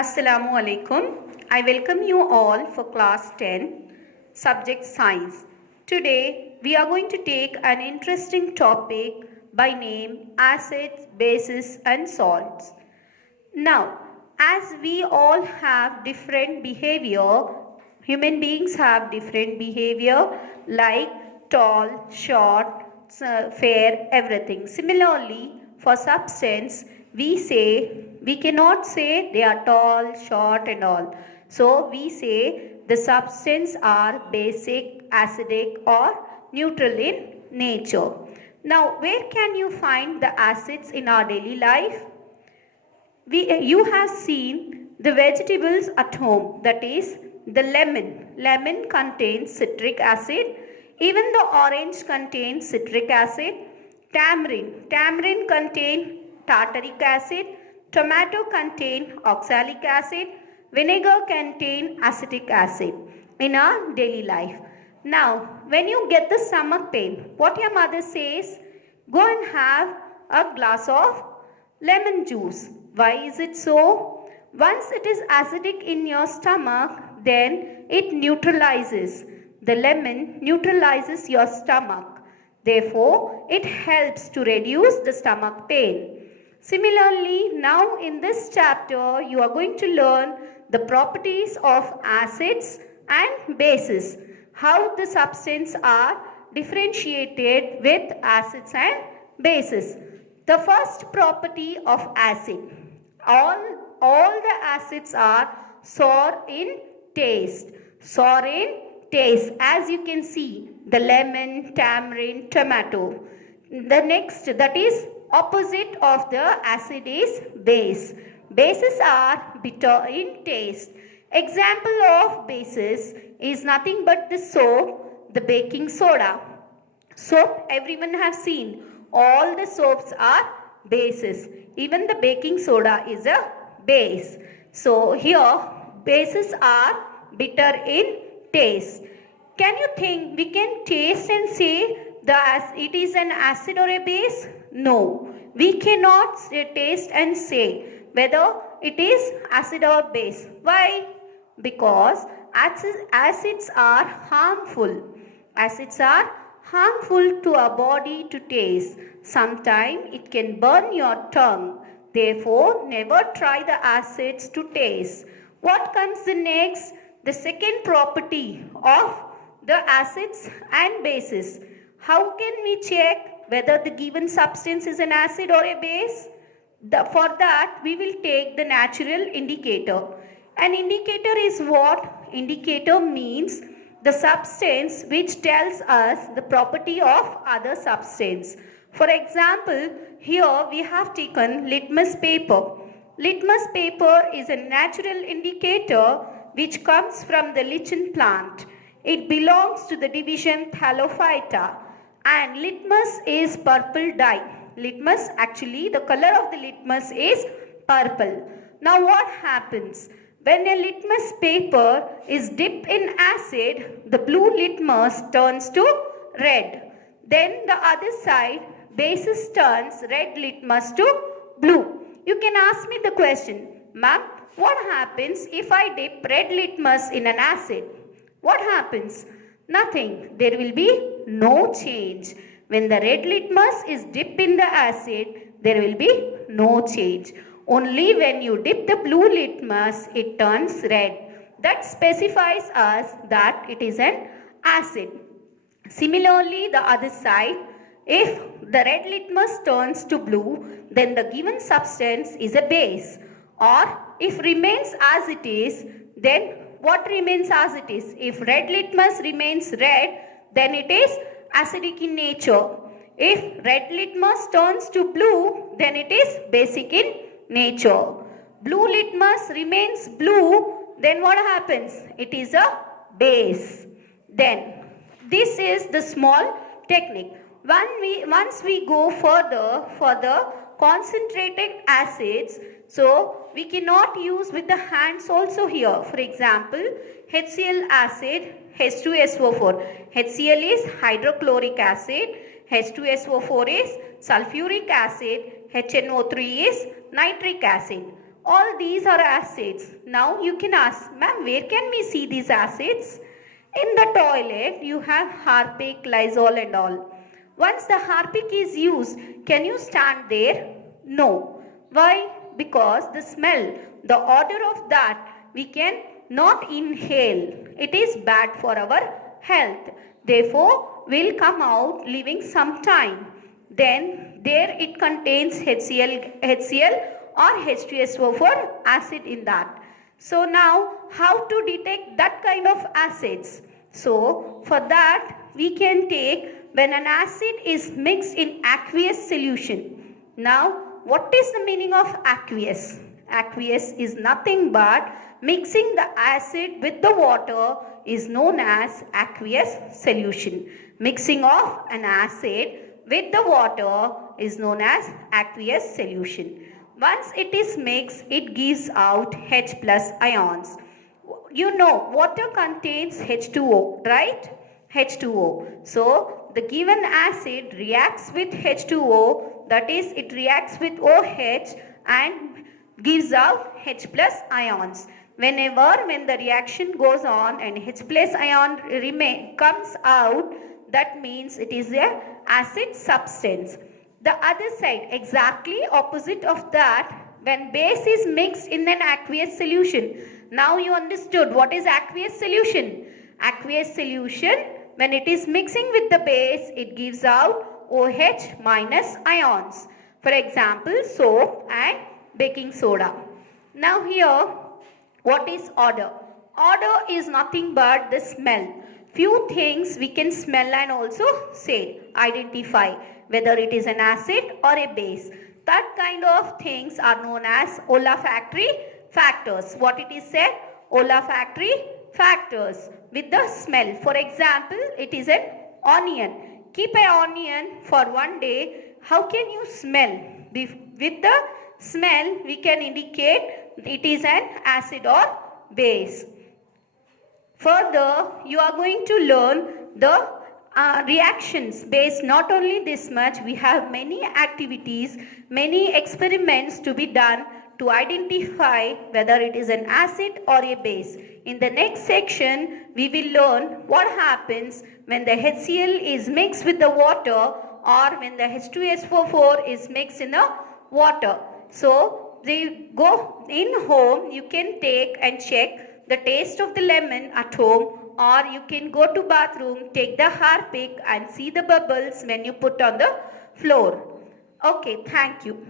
Assalamu alaikum. I welcome you all for class 10, subject science. Today we are going to take an interesting topic by name acids, bases and salts. Now, as we all have different behavior, human beings have different behavior like tall, short, fair, everything. Similarly, for substance, we cannot say they are tall, short and all. So, we say the substance are basic, acidic or neutral in nature. Now, where can you find the acids in our daily life? You have seen the vegetables at home, that is the lemon. Lemon contains citric acid. Even the orange contains citric acid. Tamarind contains tartaric acid. Tomato contains oxalic acid. Vinegar contains acetic acid in our daily life. Now, when you get the stomach pain, what your mother says, go and have a glass of lemon juice. Why is it so? Once it is acidic in your stomach, then it neutralizes. The lemon neutralizes your stomach. Therefore, it helps to reduce the stomach pain. Similarly, now in this chapter, you are going to learn the properties of acids and bases. How the substances are differentiated with acids and bases. The first property of acid. All the acids are sour in taste. Sour in taste. As you can see, the lemon, tamarind, tomato. The next, that is opposite of the acid is base. Bases are bitter in taste. Example of bases is nothing but the soap, the baking soda. Soap everyone has seen. All the soaps are bases. Even the baking soda is a base. So here bases are bitter in taste. Can you think we can taste and say it is an acid or a base? No. We cannot taste and say whether it is acid or base. Why? Because acids are harmful. Acids are harmful to our body to taste. Sometimes it can burn your tongue. Therefore, never try the acids to taste. What comes the next? The second property of the acids and bases. How can we check whether the given substance is an acid or a base? For that, we will take the natural indicator. An indicator is what? Indicator means the substance which tells us the property of other substance. For example, here we have taken litmus paper. Litmus paper is a natural indicator which comes from the lichen plant. It belongs to the division Thallophyta, and litmus is purple dye. Litmus, actually the color of the litmus is purple. Now what happens? When a litmus paper is dipped in acid, the blue litmus turns to red. Then the other side, basis turns red litmus to blue. You can ask me the question, ma'am, what happens if I dip red litmus in an acid? What happens? Nothing. There will be no change. When the red litmus is dipped in the acid, there will be no change. Only when you dip the blue litmus, it turns red. That specifies us that it is an acid. Similarly, the other side, if the red litmus turns to blue, then the given substance is a base. Or if remains as it is, then what remains as it is? If red litmus remains red, then it is acidic in nature. If red litmus turns to blue, then it is basic in nature. Blue litmus remains blue, then what happens? It is a base. Then this is the small technique. Once we go further for the concentrated acids, so we cannot use with the hands also here. For example, HCl acid, H2SO4. HCl is hydrochloric acid, H2SO4 is sulfuric acid, HNO3 is nitric acid. All these are acids. Now you can ask, ma'am, where can we see these acids? In the toilet, you have Harpic, Lysol and all. Once the Harpic is used, can you stand there? No. Why? Because the smell, the odor of that, we can not inhale. It is bad for our health. Therefore, will come out leaving some time. Then there it contains HCl or H2SO4 acid in that. So now how to detect that kind of acids? So for that we can take when an acid is mixed in aqueous solution. Now what is the meaning of aqueous? Aqueous is nothing but mixing the acid with the water is known as aqueous solution. Mixing of an acid with the water is known as aqueous solution. Once it is mixed, it gives out H plus ions. You know, water contains H2O, right? H2O. So, the given acid reacts with H2O, that is, it reacts with OH and gives out H plus ions. When the reaction goes on and H plus ion comes out, that means it is a acid substance. The other side, exactly opposite of that, when base is mixed in an aqueous solution. Now you understood what is aqueous solution. Aqueous solution, when it is mixing with the base, it gives out OH minus ions. For example, soap and baking soda. Now here, what is odor? Odor is nothing but the smell. Few things we can smell and also say, identify whether it is an acid or a base. That kind of things are known as olfactory factors. What it is said? Olfactory factors with the smell. For example, it is an onion. Keep an onion for one day. How can you smell? With the smell, we can indicate it is an acid or base. Further, you are going to learn the reactions based not only this much, we have many activities, many experiments to be done to identify whether it is an acid or a base. In the next section, we will learn what happens when the HCl is mixed with the water or when the H2SO4 is mixed in the water. So, they go in home, you can take and check the taste of the lemon at home, or you can go to bathroom, take the Harpic and see the bubbles when you put on the floor. Okay, thank you.